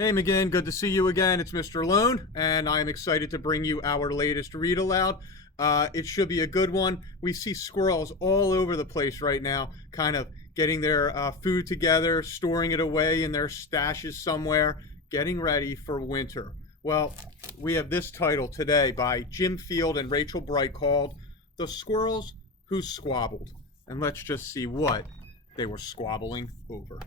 Hey McGinn, good to see you again. It's Mr. Lohn, and I'm excited to bring you our latest read aloud. It should be a good one. We see squirrels all over the place right now, kind of getting their food together, storing it away in their stashes somewhere, getting ready for winter. Well, we have this title today by Jim Field and Rachel Bright called The Squirrels Who Squabbled. And let's just see what they were squabbling over.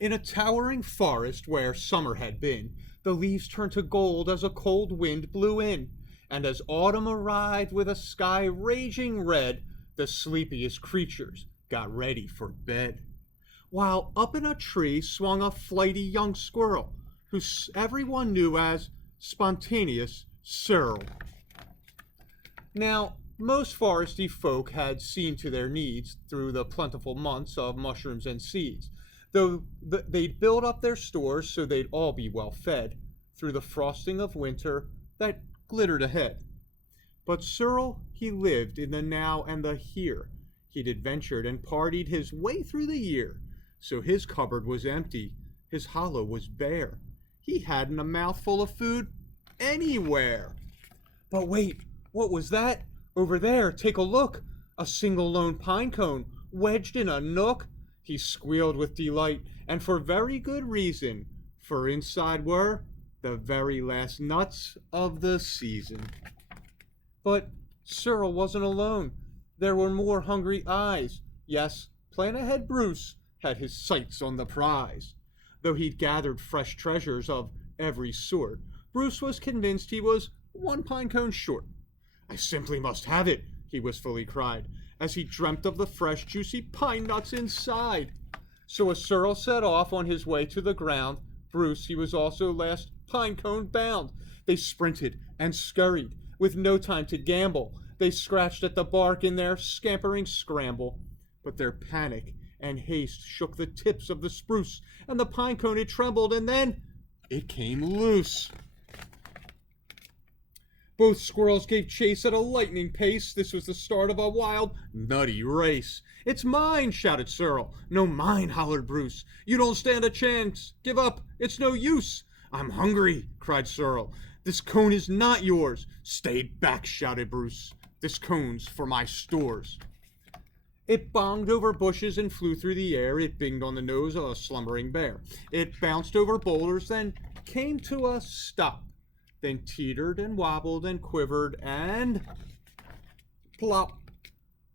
In a towering forest where summer had been, the leaves turned to gold as a cold wind blew in, and as autumn arrived with a sky raging red, the sleepiest creatures got ready for bed. While up in a tree swung a flighty young squirrel, who everyone knew as Spontaneous Cyril. Now, most foresty folk had seen to their needs through the plentiful months of mushrooms and seeds, though they'd build up their stores so they'd all be well fed through the frosting of winter that glittered ahead. But Cyril, he lived in the now and the here. He'd adventured and partied his way through the year, so his cupboard was empty, his hollow was bare. He hadn't a mouthful of food anywhere. But wait, what was that? Over there, take a look. A single lone pine cone, wedged in a nook. He squealed with delight, and for very good reason, for inside were the very last nuts of the season. But Cyril wasn't alone. There were more hungry eyes. Yes, plan ahead Bruce had his sights on the prize. Though he'd gathered fresh treasures of every sort, Bruce was convinced he was one pine cone short. I simply must have it, he wistfully cried, as he dreamt of the fresh, juicy pine nuts inside. So as Cyril set off on his way to the ground, Bruce, he was also last pine cone bound. They sprinted and scurried, with no time to gamble. They scratched at the bark in their scampering scramble. But their panic and haste shook the tips of the spruce, and the pine cone it trembled, and then it came loose. Both squirrels gave chase at a lightning pace. This was the start of a wild, nutty race. It's mine, shouted Cyril. No, mine, hollered Bruce. You don't stand a chance. Give up. It's no use. I'm hungry, cried Cyril. This cone is not yours. Stay back, shouted Bruce. This cone's for my stores. It bonged over bushes and flew through the air. It binged on the nose of a slumbering bear. It bounced over boulders, then came to a stop. Then teetered and wobbled and quivered and plop.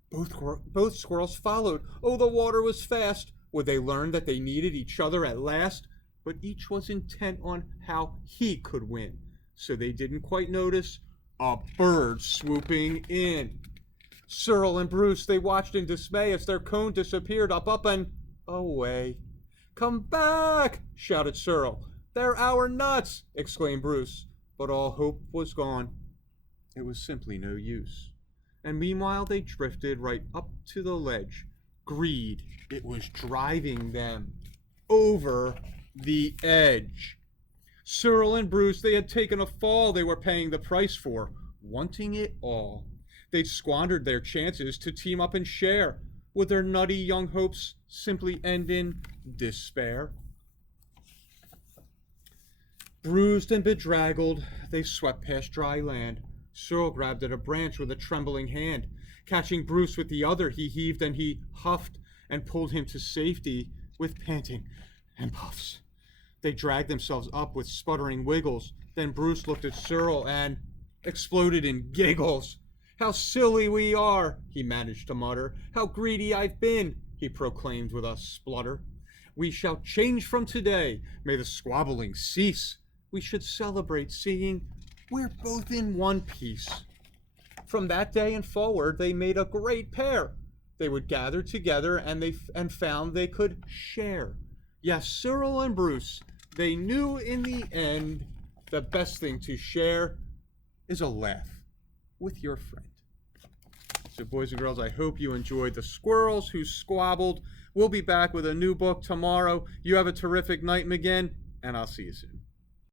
Both squirrels followed. Oh, the water was fast. Would they learn that they needed each other at last? But each was intent on how he could win, so they didn't quite notice a bird swooping in. Cyril and Bruce, they watched in dismay as their cone disappeared up and away. Come back, shouted Cyril. They're our nuts, exclaimed Bruce. But all hope was gone. It was simply no use. And meanwhile they drifted right up to the ledge. Greed, it was driving them over the edge. Cyril and Bruce, they had taken a fall they were paying the price for, wanting it all. They'd squandered their chances to team up and share. Would their nutty young hopes simply end in despair? Bruised and bedraggled, they swept past dry land. Cyril grabbed at a branch with a trembling hand. Catching Bruce with the other, he heaved and he huffed and pulled him to safety with panting and puffs. They dragged themselves up with sputtering wiggles. Then Bruce looked at Cyril and exploded in giggles. How silly we are, he managed to mutter. How greedy I've been, he proclaimed with a splutter. We shall change from today. May the squabbling cease. We should celebrate seeing we're both in one piece. From that day and forward, they made a great pair. They would gather together and found they could share. Yes, Cyril and Bruce, they knew in the end the best thing to share is a laugh with your friend. So boys and girls, I hope you enjoyed The Squirrels Who Squabbled. We'll be back with a new book tomorrow. You have a terrific night, McGinn, and I'll see you soon.